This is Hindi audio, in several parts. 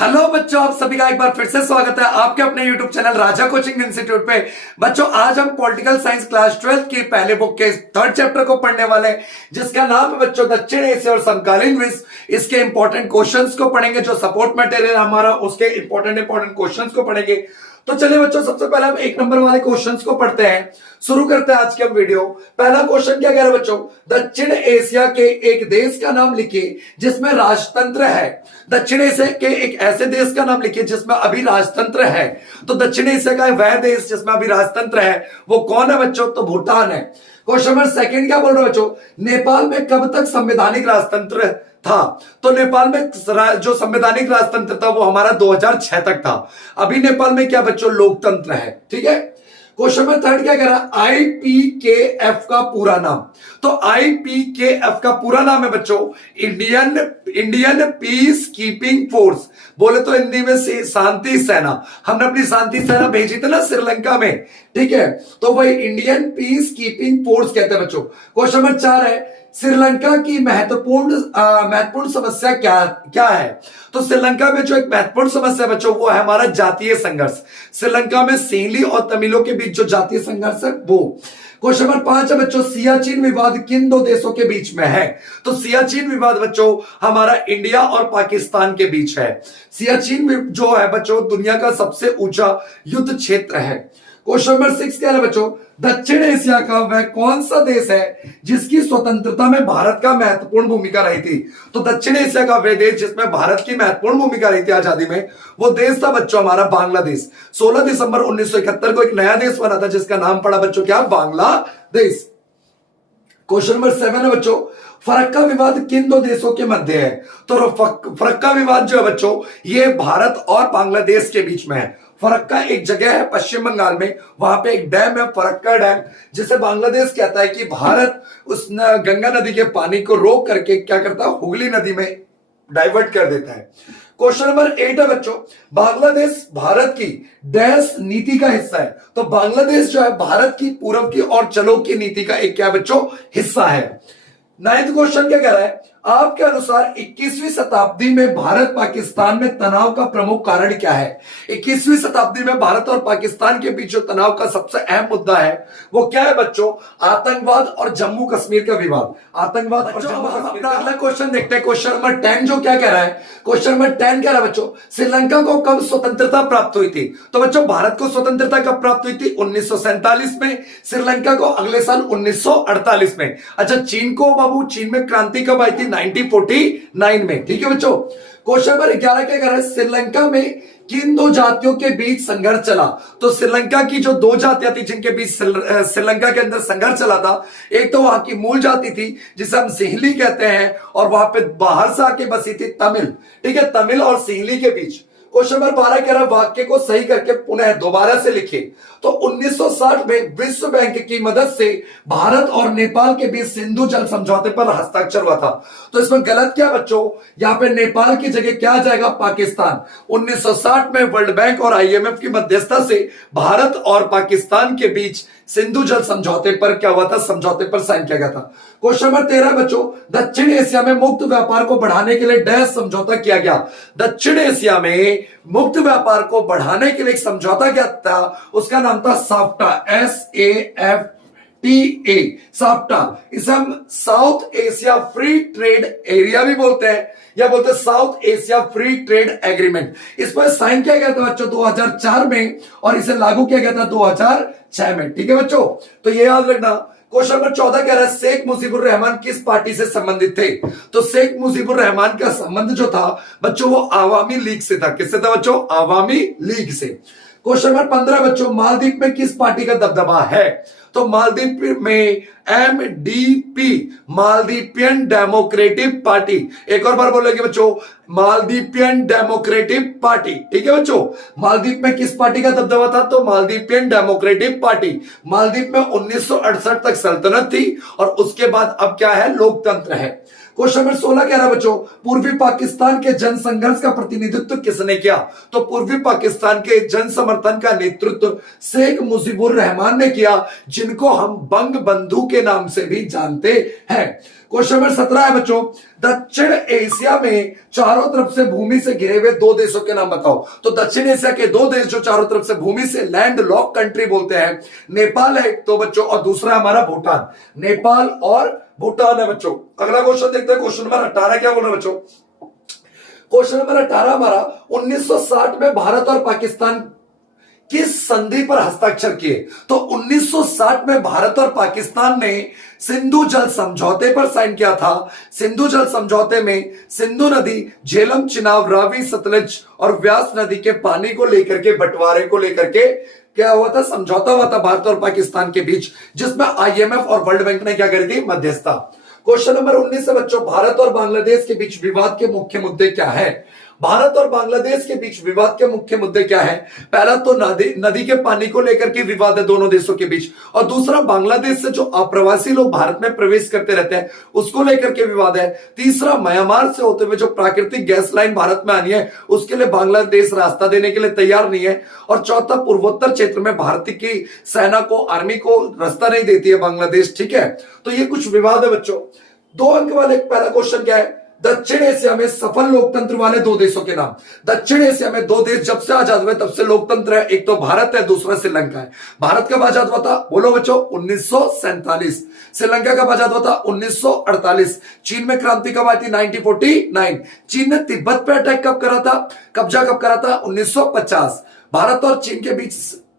हेलो बच्चों, आप सभी का एक बार फिर से स्वागत है आपके अपने YouTube चैनल राजा कोचिंग इंस्टीट्यूट पे। बच्चों, आज हम पॉलिटिकल साइंस क्लास 12 की पहले बुक के थर्ड चैप्टर को पढ़ने वाले हैं, जिसका नाम है बच्चों दक्षिण एशिया और समकालीन विश्व। इसके इंपॉर्टेंट क्वेश्चंस को पढ़ेंगे, जो सपोर्ट मटेरियल हमारा उसके इंपॉर्टेंट क्वेश्चंस को पढ़ेंगे। तो चलिए बच्चों, सबसे पहले हम एक नंबर वाले क्वेश्चंस को पढ़ते हैं। शुरू करते हैं आज के हम वीडियो। पहला क्वेश्चन क्या कह रहा है बच्चों, दक्षिण एशिया के एक देश का नाम लिखिए जिसमें राजतंत्र है। दक्षिण एशिया के एक ऐसे देश का नाम लिखिए जिसमें अभी राजतंत्र है। तो दक्षिण एशिया का वह देश जिसमें अभी राजतंत्र है वो कौन है बच्चों? तो भूटान है। क्वेश्चन नंबर सेकंड क्या बोल रहे बच्चों, नेपाल में कब तक संवैधानिक राजतंत्र था? तो नेपाल में जो संवैधानिक राजतंत्र था वो हमारा 2006 तक था। अभी नेपाल में क्या बच्चों, लोकतंत्र है। ठीक है। क्वेश्चन नंबर थर्ड क्या कह रहा है, आईपीकेएफ का पूरा नाम। तो आईपीकेएफ का पूरा नाम है बच्चों इंडियन पीस कीपिंग फोर्स। बोले तो हिंदी में शांति सेना। हमने अपनी शांति सेना भेजी थी ना श्रीलंका में, ठीक है, तो वही इंडियन पीस कीपिंग फोर्स कहते हैं बच्चों। क्वेश्चन नंबर 4 है, श्रीलंका की महत्वपूर्ण समस्या क्या है? तो श्रीलंका में जो एक महत्वपूर्ण समस्या है बच्चों वो है हमारा जातीय संघर्ष। श्रीलंका में सिंहली और तमिलों के बीच जो जातीय संघर्ष है वो। क्वेश्चन नंबर 5 है बच्चों, सियाचिन विवाद किन दो देशों के बीच में है? तो सियाचिन विवाद बच्चों हमारा इंडिया और पाकिस्तान के बीच है। सियाचिन जो है बच्चों दुनिया का सबसे ऊंचा युद्ध क्षेत्र है। क्वेश्चन नंबर 6 क्या है बच्चों, दक्षिण एशिया का वह कौन सा देश है जिसकी स्वतंत्रता में भारत का महत्वपूर्ण भूमिका रही थी? तो दक्षिण एशिया का वह देश जिसमें भारत की महत्वपूर्ण भूमिका रही थी आजादी में, वो देश था बच्चों हमारा बांग्लादेश। 16 दिसंबर 1971 को एक नया देश बना था जिसका नाम पड़ा बच्चों क्या, बांग्लादेश। क्वेश्चन नंबर 7 है बच्चों, फरक्का विवाद किन दो देशों के मध्य है? तो फरक्का विवाद जो है बच्चों ये भारत और बांग्लादेश के बीच में है। फरक्का एक जगह है पश्चिम बंगाल में, वहां पे एक डैम है फरक्का डैम, जिसे बांग्लादेश कहता है कि भारत उस गंगा नदी के पानी को रोक करके क्या करता है, हुगली नदी में डाइवर्ट कर देता है। क्वेश्चन नंबर 8 है बच्चों, बांग्लादेश भारत की डैश नीति का हिस्सा है। तो बांग्लादेश जो है भारत की पूर्व की और चलो की नीति का एक क्या बच्चों, हिस्सा है। 9th क्वेश्चन क्या कह रहा है, आपके अनुसार 21वीं शताब्दी में भारत पाकिस्तान में तनाव का प्रमुख कारण क्या है? 21वीं शताब्दी में भारत और पाकिस्तान के बीच जो तनाव का सबसे अहम मुद्दा है वो क्या है बच्चों, आतंकवाद और जम्मू कश्मीर का विवाद। आतंकवाद और जम्मू कश्मीर। अपना अगला क्वेश्चन देखते हैं, क्वेश्चन नंबर 10 जो क्या कह रहा है। क्वेश्चन नंबर 10 कह रहा है बच्चों, श्रीलंका को कब स्वतंत्रता प्राप्त हुई थी? तो बच्चों भारत को स्वतंत्रता कब प्राप्त हुई थी? 1947 में। श्रीलंका को अगले साल 1948 में। अच्छा, चीन को बाबू, चीन में क्रांति कब आई थी? 1949 में। ठीक है बच्चों। क्वेश्चन नंबर 11 क्या कर रहा है, श्रीलंका में किन दो जातियों के बीच संघर्ष चला? तो श्रीलंका की जो दो जातियां थी जिनके बीच श्रीलंका के अंदर संघर्ष चला था, एक तो वहां की मूल जाति थी जिसे हम सिंहली कहते हैं, और वहां पे बाहर से आके बसी थी तमिल। ठीक है, तमिल और सिंहली के बीच। क्वेश्चन नंबर 12 कह रहा है, वाक्य को सही करके पुनः दोबारा से लिखे। तो 1960 में विश्व बैंक की मदद से भारत और नेपाल के बीच सिंधु जल समझौते पर हस्ताक्षर हुआ था। तो इसमें गलत क्या बच्चों, यहां पे नेपाल की जगह क्या आ जाएगा, पाकिस्तान। 1960 में वर्ल्ड बैंक और आईएमएफ की मध्यस्थता से भारत और पाकिस्तान के बीच सिंधु जल समझौते पर क्या हुआ था, समझौते पर साइन किया गया था। क्वेश्चन नंबर 13 बच्चों, दक्षिण एशिया में मुक्त व्यापार को बढ़ाने के लिए डैश समझौता किया गया। दक्षिण एशिया में मुक्त व्यापार को बढ़ाने के लिए एक समझौता क्या था, उसका नाम था साफ्टा, SAFTA, साफ्टा। इसे हम south Asia free trade area भी बोलते हैं, या बोलते हैं south Asia free trade agreement. इस पर साइन किया गया था बच्चों 2004 में, और इसे लागू किया गया था 2006 में। ठीक है बच्चों, तो ये याद रखना। क्वेश्चन नंबर 14 कह रहा है, शेख मुजीबुर रहमान किस पार्टी से संबंधित थे? तो शेख मुजीबुर रहमान का संबंध जो था बच्चों वो आवामी लीग से था। किससे था बच्चों? आवामी लीग से। क्वेश्चन नंबर 15 बच्चों, मालदीव में किस पार्टी का दबदबा है? तो मालदीव में MDP, मालदीपियन डेमोक्रेटिक पार्टी। एक और बार बोलेंगे बच्चों, मालदीपियन डेमोक्रेटिक पार्टी। ठीक है बच्चों, मालदीव में किस पार्टी का दबदबा था? तो मालदीपियन डेमोक्रेटिक पार्टी। मालदीव में 1968 तक सल्तनत थी और उसके बाद अब क्या है, लोकतंत्र है। क्वेश्चन नंबर 16 कह रहा है बच्चों, पूर्वी पाकिस्तान के जन संघर्ष का प्रतिनिधित्व किसने किया? तो पूर्वी पाकिस्तान के जन समर्थन का नेतृत्व शेख मुजीबुर रहमान ने किया, जिनको हम बंग बंधु के नाम से भी जानते हैं। क्वेश्चन नंबर 17 है बच्चों, दक्षिण एशिया में चारों तरफ से भूमि से घिरे हुए दो देशों के नाम बताओ। तो दक्षिण एशिया के दो देश जो चारों तरफ से भूमि से लैंड लॉक कंट्री बोलते हैं, नेपाल है तो बच्चों, और दूसरा हमारा भूटान। नेपाल और भूटान है बच्चों। अगला क्वेश्चन देखते हैं, क्वेश्चन नंबर 18 क्या बोल रहा है बच्चों। क्वेश्चन नंबर 18 हमारा, 1960 में भारत और पाकिस्तान किस संधि पर हस्ताक्षर किए। तो 1960 में भारत और पाकिस्तान ने सिंधु जल समझौते पर साइन किया था। सिंधु जल समझौते में सिंधु नदी, झेलम, चिनाब, रावी, सतलज और व्यास नदी के पानी को लेकर के, बंटवारे को लेकर के क्या हुआ था, समझौता हुआ था भारत और पाकिस्तान के बीच, जिसमें आईएमएफ और वर्ल्ड बैंक ने क्या करी थी, मध्यस्थता। क्वेश्चन नंबर 19 है बच्चों, भारत और बांग्लादेश के बीच विवाद के मुख्य मुद्दे क्या है। भारत और बांग्लादेश के बीच विवाद के मुख्य मुद्दे क्या है। पहला तो नदी के पानी को लेकर के विवाद है दोनों देशों के बीच, और दूसरा बांग्लादेश से जो अप्रवासी लोग भारत में प्रवेश करते रहते हैं उसको लेकर के विवाद है। तीसरा, म्यांमार से होते हुए जो प्राकृतिक गैस लाइन भारत में आनी है उसके लिए बांग्लादेश रास्ता देने के लिए तैयार नहीं है। और चौथा, पूर्वोत्तर क्षेत्र में भारत की सेना को, आर्मी को रास्ता नहीं देती है बांग्लादेश। ठीक है, तो ये कुछ विवाद है बच्चों। 2 अंक वाले पहला क्वेश्चन क्या है, दक्षिण एशिया में सफल लोकतंत्र वाले दो देशों के नाम। दक्षिण एशिया में दो देश जब से आजाद हुए तब से लोकतंत्र है, एक तो भारत है, दूसरा श्रीलंका है। भारत कब आजाद हुआ था, बोलो बच्चों, 1947। श्रीलंका कब आजाद हुआ था, 1948। चीन में क्रांति कब आई थी, 1949। चीन ने तिब्बत पे अटैक कब करा था, कब्जा कब करा था, 1950। भारत और चीन के बीच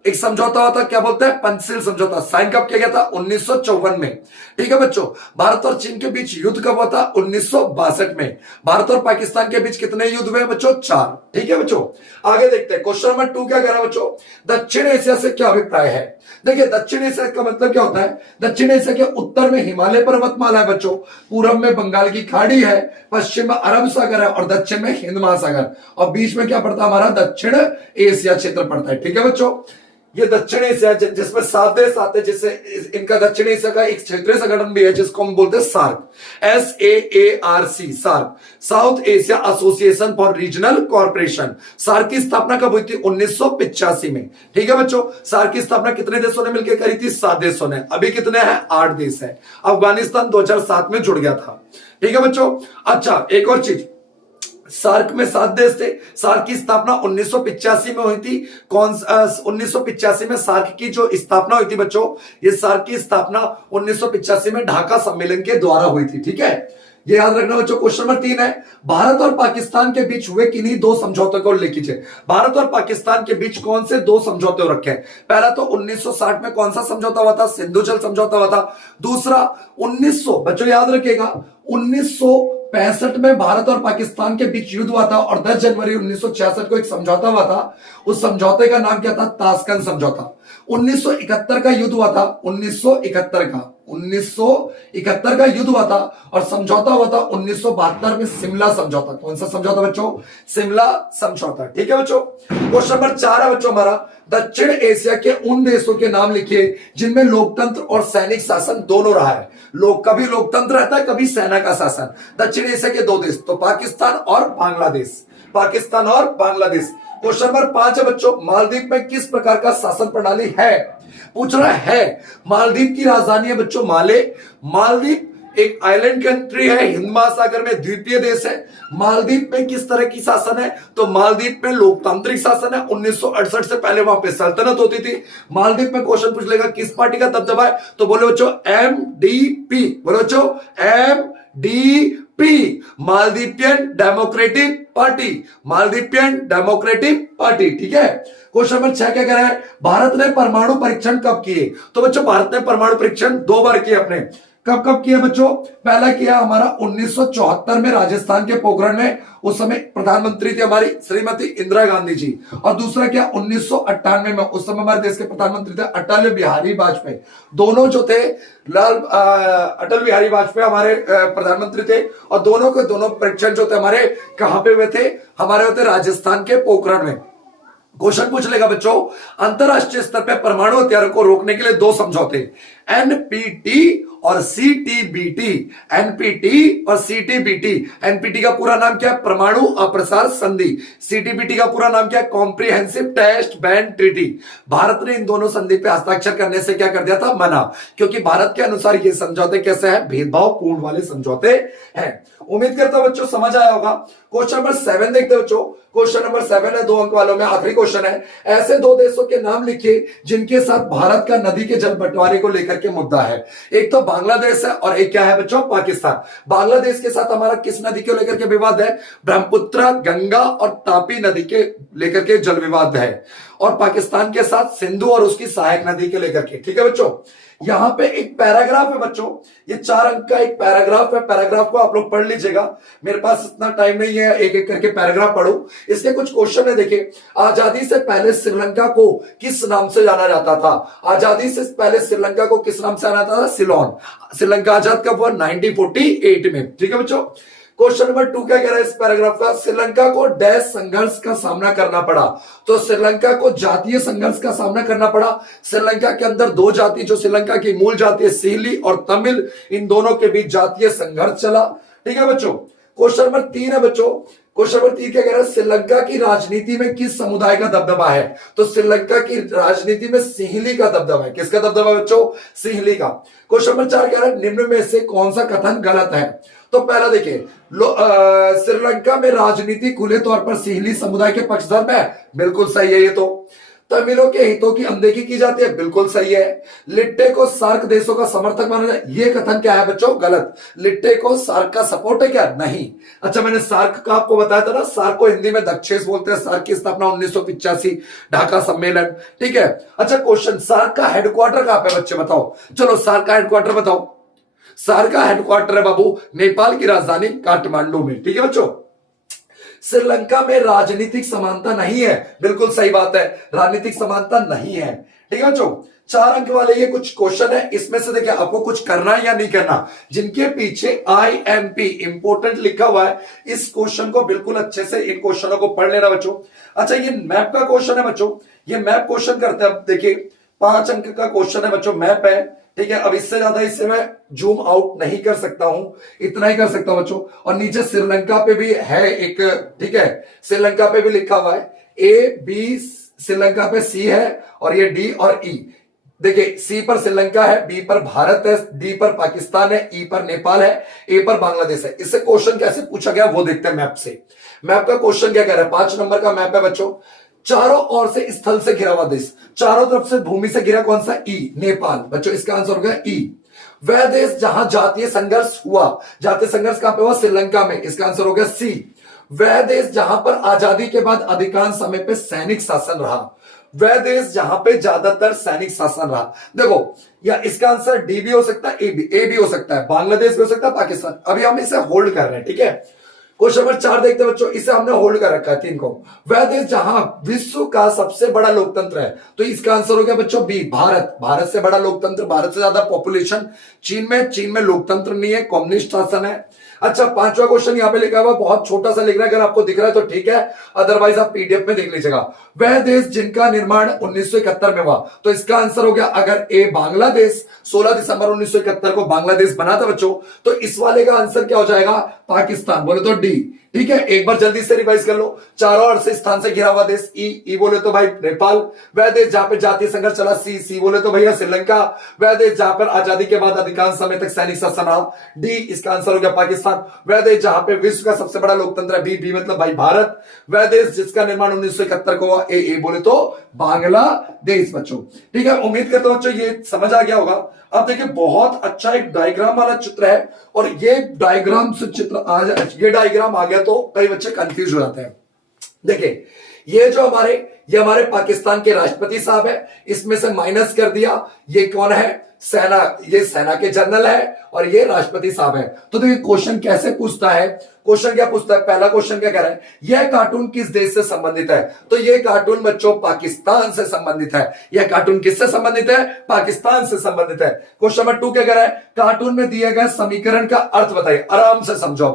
एक समझौता हुआ था, क्या बोलते हैं, पंचशील समझौता। साइन कब किया गया था, 1954 में। ठीक है बच्चों, भारत और चीन के बीच युद्ध कब हुआ था, 1962 में। भारत और पाकिस्तान के बीच कितने युद्ध हुए बच्चों, 4। ठीक है बच्चों, आगे देखते हैं। क्वेश्चन नंबर 2 क्या कह रहा है बच्चों, दक्षिण एशिया से क्या अभिप्राय है। देखिए, दक्षिण एशिया का मतलब क्या होता है, दक्षिण एशिया के उत्तर में हिमालय पर्वतमाला है बच्चों, पूरब में बंगाल की खाड़ी है, पश्चिम में अरब सागर है और दक्षिण में हिंद महासागर, और बीच में क्या पड़ता है, हमारा दक्षिण एशिया क्षेत्र पड़ता है। ठीक है बच्चों, ये दक्षिण एशिया जिसमें 7 देश आते हैं, जिससे इनका दक्षिण एशिया का एक क्षेत्रीय संगठन भी है जिसको हम बोलते हैं SAARC, SAARC, SAARC, south Asia association for regional corporation. SAARC की स्थापना कब हुई थी, 1985 में। ठीक है बच्चों, सार्क की स्थापना कितने देशों ने मिलकर करी थी, 7 देशों ने। अभी कितने हैं, 8 देश है। अफगानिस्तान 2007 में जुड़ गया था। ठीक है बच्चों, अच्छा एक और चीज, सार्क में 7 देश थे। सार्क की स्थापना 1985 में हुई थी। 1985 में सार्क की जो स्थापना हुई थी बच्चों, ये सार्क की स्थापना 1985 में ढाका सम्मेलन के द्वारा हुई थी। ठीक है, ये याद रखना बच्चों। क्वेश्चन नंबर 3 है, भारत और पाकिस्तान के बीच हुए किन्हीं 2 समझौतों को उल्लेख कीजिए। भारत और पाकिस्तान के बीच कौन से 2 समझौते हो रखे हैं। पहला तो 1960 में कौन सा समझौता हुआ था, सिंधु जल समझौता हुआ था। दूसरा 1900, बच्चों याद रखिएगा, 1965 में भारत और पाकिस्तान के बीच युद्ध हुआ था और 10 जनवरी 1966 को एक समझौता हुआ था। उस समझौते का नाम क्या था, ताशकंद समझौता। 1971 का युद्ध हुआ था, 1971 का युद्ध हुआ था और समझौता हुआ था 1972 में, शिमला समझौता। कौन सा समझौता बच्चों, शिमला समझौता। ठीक है बच्चों, क्वेश्चन नंबर 4 है बच्चों हमारा, दक्षिण एशिया के उन देशों के नाम लिखिए जिनमें लोकतंत्र और सैनिक शासन दोनों रहा है। कभी लोकतंत्र रहता है, कभी सेना का शासन। दक्षिण एशिया के 2 देश, तो पाकिस्तान और बांग्लादेश। पाकिस्तान और बांग्लादेश। क्वेश्चन नंबर 5 है बच्चों, मालदीव में किस प्रकार का शासन प्रणाली है, पूछ रहा है। मालदीव की राजधानी है बच्चों माले। मालदीव एक आइलैंड कंट्री है, हिंद महासागर में द्वीपीय देश है। मालदीव में किस तरह की शासन है, तो मालदीव में लोकतांत्रिक शासन है। 1968 से पहले वहां पे सल्तनत होती थी। मालदीव में क्वेश्चन पूछ लेगा किस पार्टी का दबदबा है, तो बोले बच्चों MDP, बोलो बच्चों MDP, मालदीपियन डेमोक्रेटिक पार्टी, मालदीपियन डेमोक्रेटिक पार्टी। ठीक है, क्वेश्चन नंबर 6 क्या कह रहा है, भारत ने परमाणु परीक्षण कब किए। तो बच्चों भारत ने परमाणु परीक्षण 2 बार किए अपने। कब कब किया बच्चों, पहला किया हमारा 1974 में राजस्थान के पोखरण में, उस समय प्रधानमंत्री थी हमारी श्रीमती इंदिरा गांधी जी। और दूसरा क्या 1998 में, उस समय हमारे देश के प्रधानमंत्री थे अटल बिहारी वाजपेयी। दोनों जो थे अटल बिहारी वाजपेयी हमारे प्रधानमंत्री थे, और दोनों परीक्षण जो थे हमारे कहां पे हुए थे, हमारे होते राजस्थान के पोखरण में। क्वेश्चन पूछ लेगा बच्चों, अंतरराष्ट्रीय स्तर पर परमाणु हथियारों को रोकने के लिए दो समझौते, एनपीटी और सीटीबीटी। एनपीटी और सीटीबीटी। एनपीटी का पूरा नाम क्या है? परमाणु अप्रसार संधि। सीटीबीटी का पूरा नाम क्या है? Comprehensive test ban treaty. Bharat ने इन दोनों संधि पे हस्ताक्षर करने से क्या कर दिया था? मना, क्योंकि भारत के अनुसार ये समझौते कैसे हैं? भेदभावपूर्ण वाले समझौते हैं। उम्मीद करता हूं बच्चों समझ आया होगा। क्वेश्चन नंबर 7 देखते हैं बच्चों। क्वेश्चन नंबर 7 है, 2 अंक वालों में आखिरी क्वेश्चन है। ऐसे दो देशों के नाम लिखिए जिनके साथ भारत का नदी के जल बंटवारे को लेकर के मुद्दा है। एक तो बांग्लादेश है और एक क्या है बच्चों? पाकिस्तान। बांग्लादेश के साथ हमारा किस नदी को लेकर के विवाद है? ब्रह्मपुत्र, गंगा और तापी नदी के लेकर के जल विवाद है। और पाकिस्तान के साथ सिंधु और उसकी सहायक नदी के लेकर के। ठीक है बच्चों, यहां पे एक पैराग्राफ है बच्चों, ये 4 अंक का एक पैराग्राफ है। पैराग्राफ को आप लोग पढ़ लीजिएगा, मेरे पास इतना टाइम नहीं है एक एक करके पैराग्राफ पढ़ो। इसके कुछ क्वेश्चन है, देखिए। आजादी से पहले श्रीलंका को किस नाम से जाना जाता था? आजादी से पहले श्रीलंका को किस नाम से जाना जाता था? सिलोन। श्रीलंका आजाद कब हुआ? 1948 में। ठीक है बच्चों। क्वेश्चन नंबर 2 क्या कह रहा है इस पैराग्राफ का? श्रीलंका को डैश संघर्ष का सामना करना पड़ा। तो श्रीलंका को जातीय संघर्ष का सामना करना पड़ा। श्रीलंका के अंदर 2 जाति, जो श्रीलंका की मूल जाति है सिहली और तमिल, इन दोनों के बीच जातीय संघर्ष चला। ठीक है बच्चों। क्वेश्चन नंबर 3 है बच्चों। क्वेश्चन नंबर 3 क्या कह रहा है? श्रीलंका की राजनीति में किस समुदाय का दबदबा है? तो श्रीलंका की राजनीति में सिहली का दबदबा है। किसका दबदबा बच्चों? सिहली का। क्वेश्चन नंबर 4 कह रहा है निम्न में से कौन सा कथन गलत है? तो पहला देखिए, श्रीलंका में राजनीति खुले तौर पर सिहली समुदाय के पक्षधर में है। बिल्कुल सही है ये तो। तमिलों के हितों की अनदेखी की जाती है। बिल्कुल सही है। लिट्टे को सार्क देशों का समर्थक माना जाए, ये कथन क्या है बच्चों? गलत। लिट्टे को सार्क का सपोर्ट है क्या? नहीं। अच्छा, मैंने सार्क का आपको बताया था ना, सार्क को हिंदी में दक्षेस बोलते हैं। सार्क की स्थापना 1985 ढाका सम्मेलन। ठीक है। अच्छा क्वेश्चन, सार्क का हेडक्वार्टर कहां पे बच्चे बताओ? चलो सार्क का हेडक्वार्टर बताओ। सार्क का हेडक्वार्टर है बाबू नेपाल की राजधानी काठमांडू में। ठीक है बच्चों। श्रीलंका में राजनीतिक समानता नहीं है। बिल्कुल सही बात है, राजनीतिक समानता नहीं है। ठीक है बच्चों। 4 अंक वाले ये कुछ क्वेश्चन है, इसमें से देखिए आपको कुछ करना है या नहीं करना। जिनके पीछे IMP इंपोर्टेंट लिखा हुआ है, इस क्वेश्चन को बिल्कुल अच्छे से इन क्वेश्चनों को पढ़ लेना बच्चों। अच्छा, ये मैप का क्वेश्चन है बच्चों, ये मैप क्वेश्चन करते हैं। देखिए 5 अंक का क्वेश्चन है बच्चों, मैप है। ठीक है, अब इससे ज्यादा इससे मैं जूम आउट नहीं कर सकता हूं, इतना ही कर सकता हूं बच्चों। और नीचे श्रीलंका पे भी है एक, ठीक है, श्रीलंका पे भी लिखा हुआ है AB, श्रीलंका पे C है और ये D और E। देखिए C पर श्रीलंका है, B पर भारत है, D पर पाकिस्तान है, E पर नेपाल है, A पर बांग्लादेश है। इससे क्वेश्चन कैसे पूछा गया वो देखते हैं मैप से। मैप का क्वेश्चन क्या कह रहा है? 5 नंबर का मैप है बच्चों। चारों ओर से स्थल से घिरा हुआ देश, चारों तरफ से भूमि से घिरा कौन सा? ई, नेपाल। बच्चों इसका आंसर हो गया ई। वह देश जहां जातीय संघर्ष हुआ, जातीय संघर्ष कहां पे हुआ? श्रीलंका में। इसका आंसर हो गया सी। वह देश जहां पर आजादी के बाद अधिकांश समय पे सैनिक शासन रहा, वह देश जहां पे ज्यादातर सैनिक शासन रहा। देखो या इसका आंसर डी भी हो सकता है, ए भी हो सकता है, बांग्लादेश भी हो सकता है, पाकिस्तान। अभी हम इसे होल्ड कर रहे हैं। ठीक है। क्वेश्चन नंबर 4 देखते हैं बच्चों, इसे हमने होल्ड कर रखा है 3 को। वह देश जहां विश्व का सबसे बड़ा लोकतंत्र है, तो इसका आंसर हो गया बच्चों बी, भारत। भारत से बड़ा लोकतंत्र, भारत से ज्यादा पॉपुलेशन चीन में लोकतंत्र नहीं है, कम्युनिस्ट शासन है। अच्छा 5वां क्वेश्चन यहां पे लिखा हुआ, बहुत छोटा सा लिख रहा है, अगर आपको दिख रहा है तो ठीक है, अदरवाइज आप PDF में देख लीजिएगा। वह देश जिनका निर्माण 1971 में हुआ, तो इसका आंसर हो गया अगर ए बांग्लादेश, 16 दिसंबर 1971 को बांग्लादेश बना था बच्चों, तो इस वाले का आंसर क्या हो जाएगा? पाकिस्तान। बोले तो डी। ठीक है, एक बार जल्दी से रिवाइज कर लो। चारों ओर से स्थान से घिरा हुआ देश ई बोले तो भाई नेपाल। वह देश जहां पे जातीय संघर्ष चला सी बोले तो भैया श्रीलंका। वह देश जहां पर आजादी के बाद अधिकांश समय तक सैनिक शासन रहा, डी। इसका आंसर हो गया पाकिस्तान। वह देश जहां पे विश्व का सबसे बड़ा लोकतंत्र है, बी मतलब भाई भारत। वह देश जिसका निर्माण 1971 को हुआ, ए बोले तो बांग्लादेश बच्चों। ठीक है, उम्मीद करता हूं बच्चों ये समझ आ गया होगा। अब देखिए बहुत अच्छा एक डायग्राम वाला चित्र है, और ये डायग्राम से चित्र ये डायग्राम आ गया तो कई बच्चे कंफ्यूज हो जाते हैं। देखिए ये हमारे पाकिस्तान के राष्ट्रपति साहब है, इसमें से माइनस कर दिया, ये कौन है? सेना, ये सेना के जनरल है, और ये राष्ट्रपति साहब है। तो देखिए क्वेश्चन कैसे पूछता है, क्वेश्चन क्या पूछता है? पहला क्वेश्चन क्या कह रहा है? यह कार्टून किस देश से संबंधित है? तो यह कार्टून बच्चों पाकिस्तान से संबंधित है। यह कार्टून किससे संबंधित है? पाकिस्तान से संबंधित है। क्वेश्चन नंबर 2 क्या कह रहा है? कार्टून में दिए गए समीकरण का अर्थ बताइए। आराम से समझो।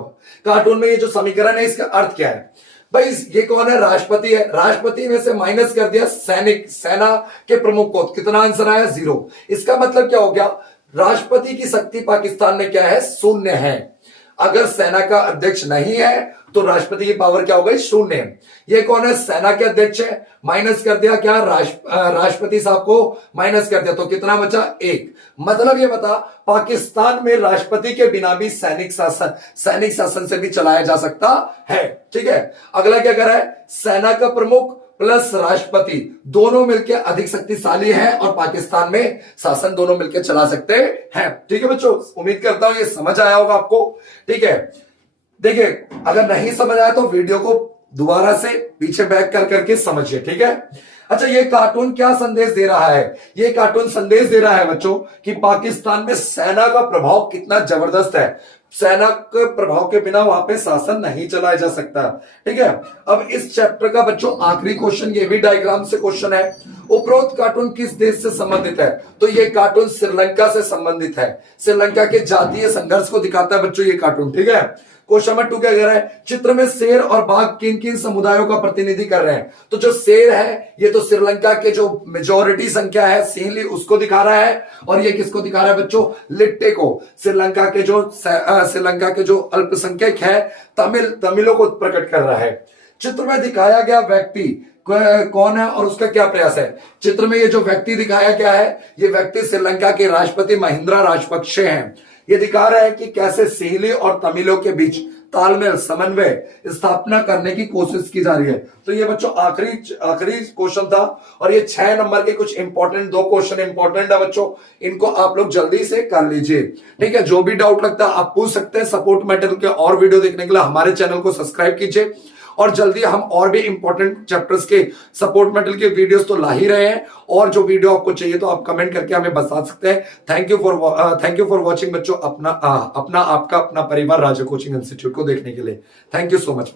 कार्टून में ये जो समीकरण है इसका अर्थ क्या है भाई ये कौन है? राष्ट्रपति है। राष्ट्रपति में से माइनस कर दिया सैनिक, सेना के प्रमुख को, कितना आंसर आया? 0। इसका मतलब क्या हो गया? राष्ट्रपति की शक्ति पाकिस्तान में क्या है? शून्य है। अगर सेना का अध्यक्ष नहीं है तो राष्ट्रपति की पावर क्या हो गई? शून्य। ये कौन है? सेना के अध्यक्ष है। माइनस कर दिया क्या? राष्ट्रपति साहब को माइनस कर दिया, तो कितना बचा? 1। मतलब ये बता, पाकिस्तान में राष्ट्रपति के बिना भी सैनिक शासन से भी चलाया जा सकता है। ठीक है, अगला क्या कर रहा है? सेना का प्रमुख प्लस राष्ट्रपति दोनों मिलकर अधिक शक्तिशाली हैं और पाकिस्तान में शासन दोनों मिलकर चला सकते हैं। ठीक है बच्चों, उम्मीद करता हूं ये समझ आया होगा आपको। ठीक है, देखिए अगर नहीं समझ आया तो वीडियो को दोबारा से पीछे बैक कर करके समझिए। ठीक है, अच्छा ये कार्टून क्या संदेश दे रहा है? ये कार्टून संदेश दे रहा है बच्चों कि पाकिस्तान में सेना का प्रभाव कितना जबरदस्त है। सेना के प्रभाव के बिना वहां पे शासन नहीं चलाया जा सकता। ठीक है, अब इस चैप्टर का बच्चों आखिरी क्वेश्चन, ये भी डायग्राम से क्वेश्चन है। उपरोक्त कार्टून किस देश से संबंधित है? तो ये कार्टून श्रीलंका से संबंधित है। श्रीलंका के जातीय संघर्ष को दिखाता है बच्चों ये कार्टून। ठीक है, क्वेश्चन नंबर 2 क्या कह रहा है? चित्र में शेर और बाघ किन किन समुदायों का प्रतिनिधि कर रहे हैं? तो जो शेर है ये तो श्रीलंका के जो मेजोरिटी संख्या है सिंहली, उसको दिखा रहा है। और ये किसको दिखा रहा है बच्चों? लिट्टे को। श्रीलंका के जो अल्पसंख्यक है तमिलों को प्रकट कर रहा है। चित्र में दिखाया गया व्यक्ति कौन है और उसका क्या प्रयास है? चित्र में ये जो व्यक्ति दिखाया गया है, ये व्यक्ति श्रीलंका के राष्ट्रपति महिंद्रा राजपक्षे हैं। ये दिखा रहा है कि कैसे सिंहली और तमिलों के बीच तालमेल, समन्वय स्थापना करने की कोशिश की जा रही है। तो ये बच्चों आखिरी क्वेश्चन था और ये 6 नंबर के कुछ इंपॉर्टेंट 2 क्वेश्चन इंपॉर्टेंट है बच्चों, इनको आप लोग जल्दी से कर लीजिए। ठीक है, जो भी डाउट लगता है आप पूछ सकते हैं। सपोर्ट मटेरियल के और वीडियो देखने के लिए हमारे चैनल को सब्सक्राइब कीजिए और जल्दी हम और भी इंपॉर्टेंट चैप्टर्स के सपोर्ट मटेरियल के वीडियोस तो ला ही रहे हैं। और जो वीडियो आपको चाहिए तो आप कमेंट करके हमें बता सकते हैं। थैंक यू फॉर वॉचिंग बच्चों। अपना परिवार राजा कोचिंग इंस्टीट्यूट को देखने के लिए थैंक यू सो मच।